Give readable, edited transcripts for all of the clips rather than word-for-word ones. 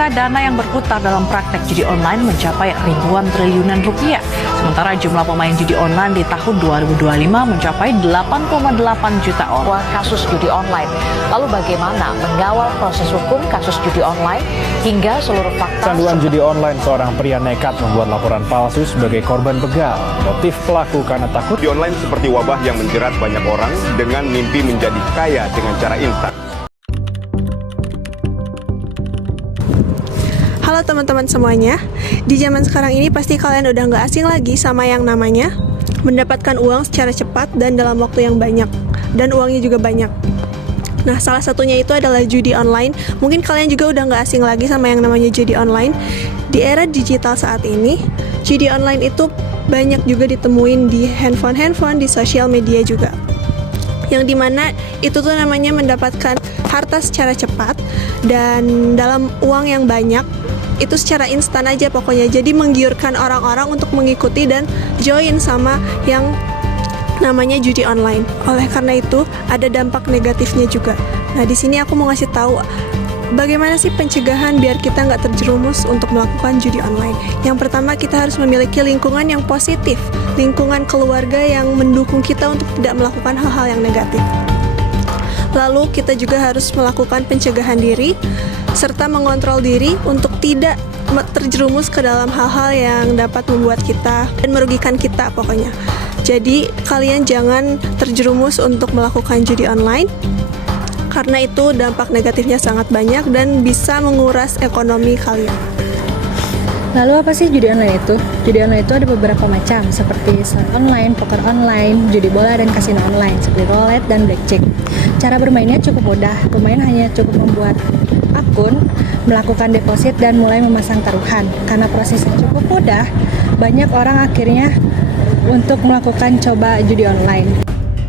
Sisa dana yang berputar dalam praktek judi online mencapai ribuan triliunan rupiah. Sementara jumlah pemain judi online di tahun 2025 mencapai 8,8 juta orang. Kasus judi online. Lalu bagaimana mengawal proses hukum kasus judi online hingga seluruh fakta. Canduan judi online, seorang pria nekat membuat laporan palsu sebagai korban begal. Motif pelaku karena takut. Judi online seperti wabah yang menjerat banyak orang dengan mimpi menjadi kaya dengan cara instan. Halo teman-teman semuanya, di zaman sekarang ini pasti kalian udah nggak asing lagi sama yang namanya mendapatkan uang secara cepat dan dalam waktu yang banyak, dan uangnya juga banyak. Nah, salah satunya itu adalah judi online. Mungkin kalian juga udah nggak asing lagi sama yang namanya judi online. Di era digital saat ini, judi online itu banyak juga ditemuin di handphone, di sosial media juga. Yang dimana itu tuh namanya mendapatkan harta secara cepat dan dalam uang yang banyak, itu secara instan aja pokoknya. Jadi menggiurkan orang-orang untuk mengikuti dan join sama yang namanya judi online. Oleh karena itu, ada dampak negatifnya juga. Nah, di sini aku mau ngasih tahu bagaimana sih pencegahan biar kita nggak terjerumus untuk melakukan judi online. Yang pertama, kita harus memiliki lingkungan yang positif, lingkungan keluarga yang mendukung kita untuk tidak melakukan hal-hal yang negatif. Lalu kita juga harus melakukan pencegahan diri serta mengontrol diri untuk tidak terjerumus ke dalam hal-hal yang dapat membuat kita dan merugikan kita pokoknya. Jadi kalian jangan terjerumus untuk melakukan judi online karena itu dampak negatifnya sangat banyak dan bisa menguras ekonomi kalian. Lalu apa sih judi online itu? Judi online itu ada beberapa macam seperti slot online, poker online, judi bola, dan kasino online seperti roulette dan blackjack. Cara bermainnya cukup mudah. Pemain hanya cukup membuat akun, melakukan deposit, dan mulai memasang taruhan. Karena prosesnya cukup mudah, banyak orang akhirnya untuk melakukan coba judi online.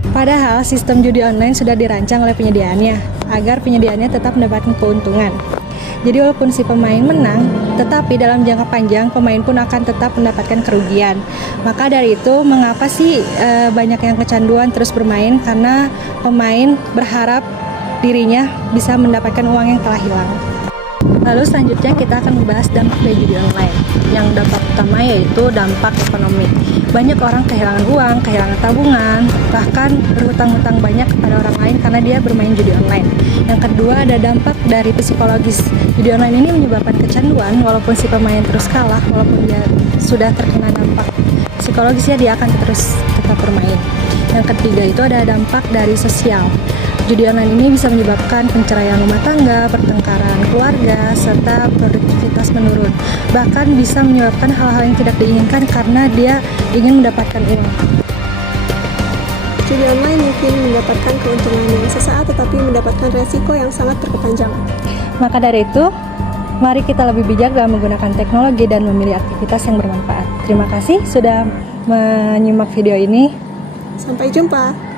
Padahal sistem judi online sudah dirancang oleh penyediaannya agar penyediaannya tetap mendapatkan keuntungan. Jadi walaupun si pemain menang, tetapi dalam jangka panjang pemain pun akan tetap mendapatkan kerugian. Maka dari itu, mengapa sih banyak yang kecanduan terus bermain? Karena pemain berharap dirinya bisa mendapatkan uang yang telah hilang. Lalu selanjutnya kita akan membahas dampak dari judi online. Yang dampak utama yaitu dampak ekonomi. Banyak orang kehilangan uang, kehilangan tabungan, bahkan berhutang-hutang banyak kepada orang lain karena dia bermain judi online. Yang kedua ada dampak dari psikologis. Judi online ini menyebabkan kecanduan walaupun si pemain terus kalah, walaupun dia sudah terkena dampak psikologisnya, dia akan terus tetap bermain. Yang ketiga itu ada dampak dari sosial. Judi online ini bisa menyebabkan penceraian rumah tangga, pertengkaran keluarga, serta produktivitas menurun. Bahkan bisa menyebabkan hal-hal yang tidak diinginkan karena dia ingin mendapatkan uang. Judi online mungkin mendapatkan keuntungan yang sesaat tetapi mendapatkan resiko yang sangat berkepanjangan. Maka dari itu, mari kita lebih bijak dalam menggunakan teknologi dan memilih aktivitas yang bermanfaat. Terima kasih sudah menyimak video ini. Sampai jumpa.